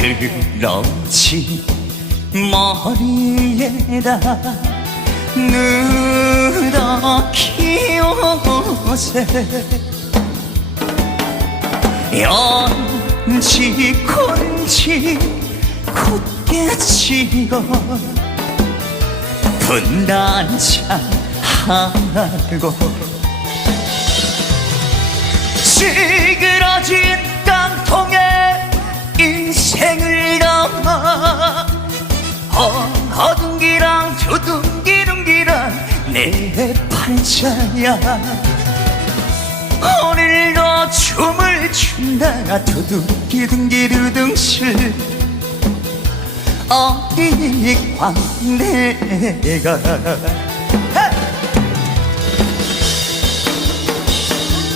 늘어진 머리에다 누더기 옷에 연지 곤지 굳게 찍어 분단장 하고 허둥기랑 두둥기둥기랑 내 팔자야. 오늘도 춤을 춘다. 두둥기둥기두둥실. 어디 광내가